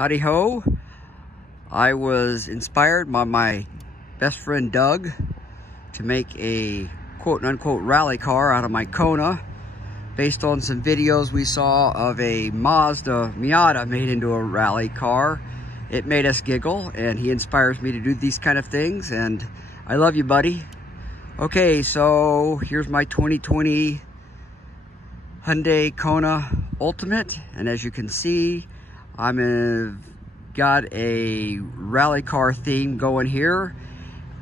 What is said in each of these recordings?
Howdy ho. I was inspired by my best friend Doug to make a quote-unquote rally car out of my Kona based on some videos we saw of a Mazda Miata made into a rally car. It made us giggle, and he inspires me to do these kind of things, and I love you, buddy. Okay, so here's my 2020 Hyundai Kona Ultimate, and as you can see, I'm got a rally car theme going here.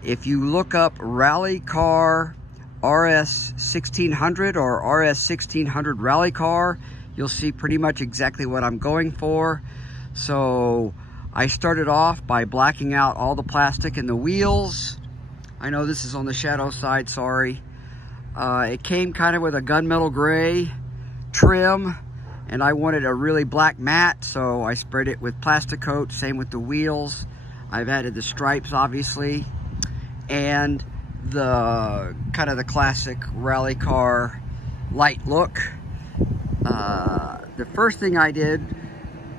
If you look up rally car RS 1600 or RS 1600 rally car, you'll see pretty much exactly what I'm going for. So I started off by blacking out all the plastic in the wheels. I know this is on the shadow side, sorry. It came kind of with a gunmetal gray trim, and I wanted a really black matte, so I sprayed it with plastic coat. Same with the wheels. I've added the stripes, obviously, and the kind of the classic rally car light look. The first thing I did,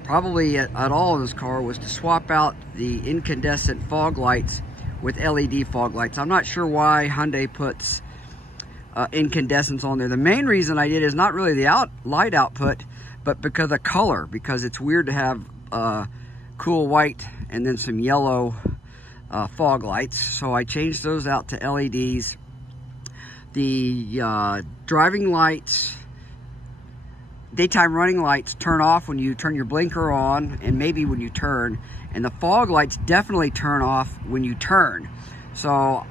probably at all in this car, was to swap out the incandescent fog lights with LED fog lights. I'm not sure why Hyundai puts incandescents on there. The main reason I did is not really the light output, but because of color, because it's weird to have cool white and then some yellow fog lights. So I changed those out to LEDs. The driving lights, daytime running lights, turn off when you turn your blinker on and maybe when you turn, and the fog lights definitely turn off when you turn. So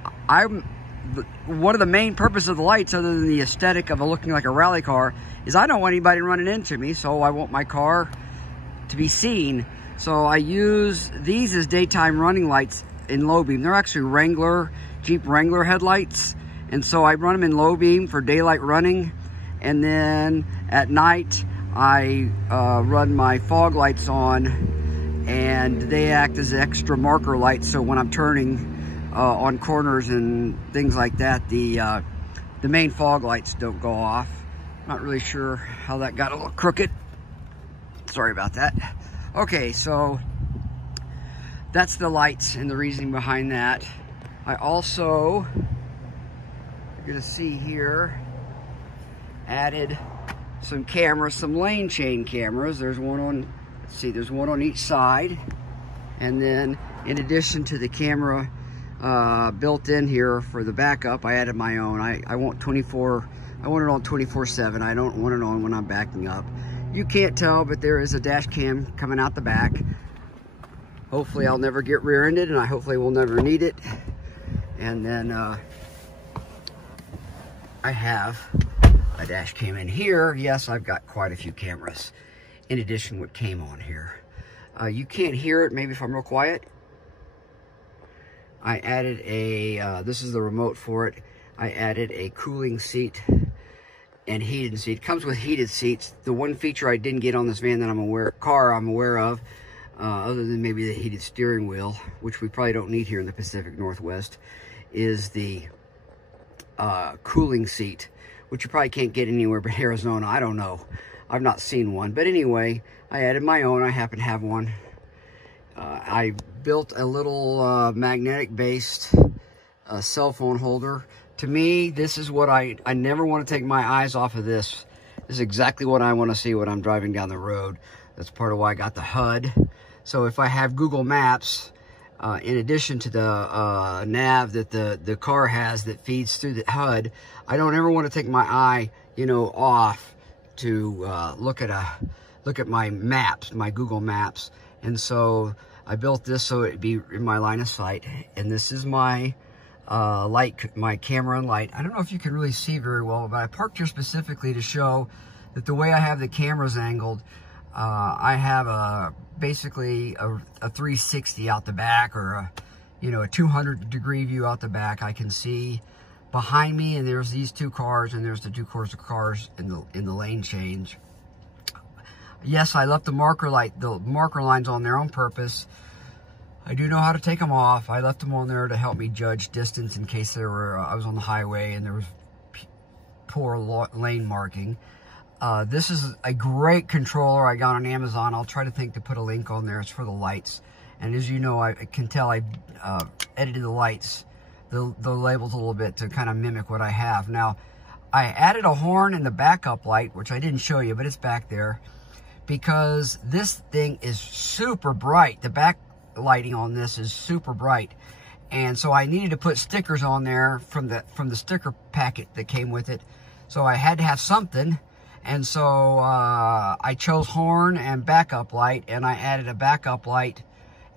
one of the main purposes of the lights, other than the aesthetic of it looking like a rally car, is I don't want anybody running into me, so I want my car to be seen. So I use these as daytime running lights in low beam. They're actually Jeep Wrangler headlights, and so I run them in low beam for daylight running, and then at night I run my fog lights on, and they act as extra marker lights, so when I'm turning on corners and things like that, the main fog lights don't go off. Not really sure how that got a little crooked. Sorry about that. Okay, so that's the lights and the reasoning behind that. I also, you're gonna see here, added some cameras, some lane chain cameras. There's one on, let's see, there's one on each side. And then in addition to the camera built in here for the backup, I added my own. I want it on 24/7. I don't want it on when I'm backing up. You can't tell, but there is a dash cam coming out the back. Hopefully I'll never get rear-ended, and I hopefully will never need it. And then I have a dash cam in here. Yes, I've got quite a few cameras in addition to what came on here. You can't hear it, maybe if I'm real quiet. I added this is the remote for it. I added a cooling seat and heated seat. It comes with heated seats. The one feature I didn't get on this van that I'm aware of, other than maybe the heated steering wheel, which we probably don't need here in the Pacific Northwest, is the cooling seat, which you probably can't get anywhere but Arizona. I don't know. I've not seen one. But anyway, I added my own. I happen to have one. I built a little magnetic-based cell phone holder. To me, this is what I never want to take my eyes off of this. This is exactly what I want to see when I'm driving down the road. That's part of why I got the HUD. So if I have Google Maps, in addition to the nav that the car has that feeds through the HUD, I don't ever want to take my eye, off to look at my maps, my Google Maps. And so I built this so it'd be in my line of sight. And this is my light, my camera and light. I don't know if you can really see very well, but I parked here specifically to show that the way I have the cameras angled, I have basically a 360 out the back, or a 200-degree view out the back. I can see behind me, and there's these two cars, and there's the two cars in the lane change. Yes, I left the marker lines on there on purpose. I do know how to take them off. I left them on there to help me judge distance in case I was on the highway and there was poor lane marking. This is a great controller I got on Amazon. I'll try to think to put a link on there. It's for the lights. And as you know, I can tell I edited the lights, the labels a little bit to kind of mimic what I have. Now, I added a horn in the backup light, which I didn't show you, but it's back there, because this thing is super bright. The back lighting on this is super bright. And so I needed to put stickers on there from the sticker packet that came with it. So I had to have something. And so I chose horn and backup light, and I added a backup light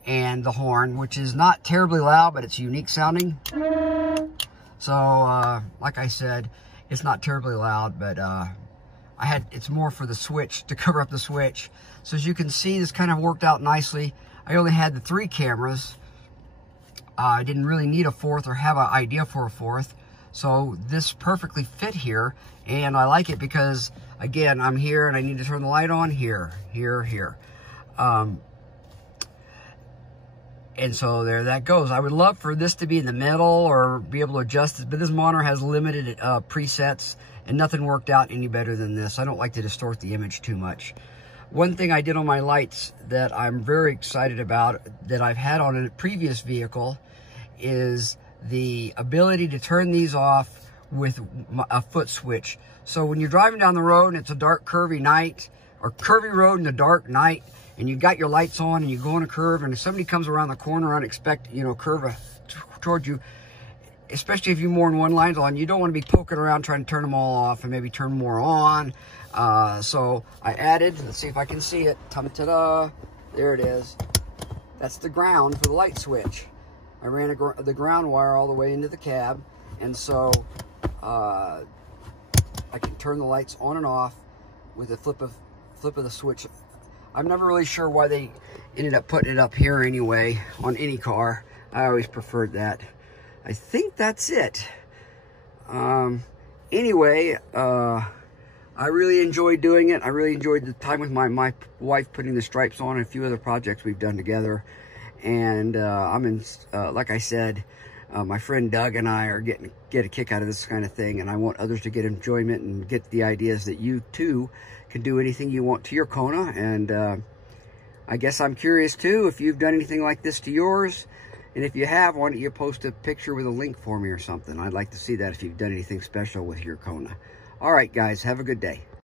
and the horn, which is not terribly loud, but it's unique sounding. So like I said, it's not terribly loud, but it's more for the switch, to cover up the switch. So as you can see, this kind of worked out nicely. I only had the 3 cameras. I didn't really need a 4th or have an idea for a 4th. So this perfectly fit here, and I like it because, again, I'm here and I need to turn the light on here. And so there that goes. I would love for this to be in the middle or be able to adjust it, but this monitor has limited presets, and nothing worked out any better than this. I don't like to distort the image too much. One thing I did on my lights that I'm very excited about, that I've had on a previous vehicle, is the ability to turn these off with a foot switch. So when you're driving down the road and it's a dark, curvy night, or curvy road in a dark night, and you got your lights on and you go on a curve, and if somebody comes around the corner unexpected, curve towards you, especially if you're more than one light on, you don't want to be poking around trying to turn them all off and maybe turn more on. So I added, let's see if I can see it. Ta-da! There it is. That's the ground for the light switch. I ran the ground wire all the way into the cab, and so I can turn the lights on and off with a flip of the switch. I'm never really sure why they ended up putting it up here anyway on any car. I always preferred that. I think that's it. Anyway, I really enjoyed doing it. I really enjoyed the time with my wife putting the stripes on and a few other projects we've done together. And like I said, my friend Doug and I are get a kick out of this kind of thing, and I want others to get enjoyment and get the ideas that you too can do anything you want to your Kona. And I guess I'm curious too if you've done anything like this to yours, and if you have, why don't you post a picture with a link for me or something? I'd like to see that if you've done anything special with your Kona. All right, guys, have a good day.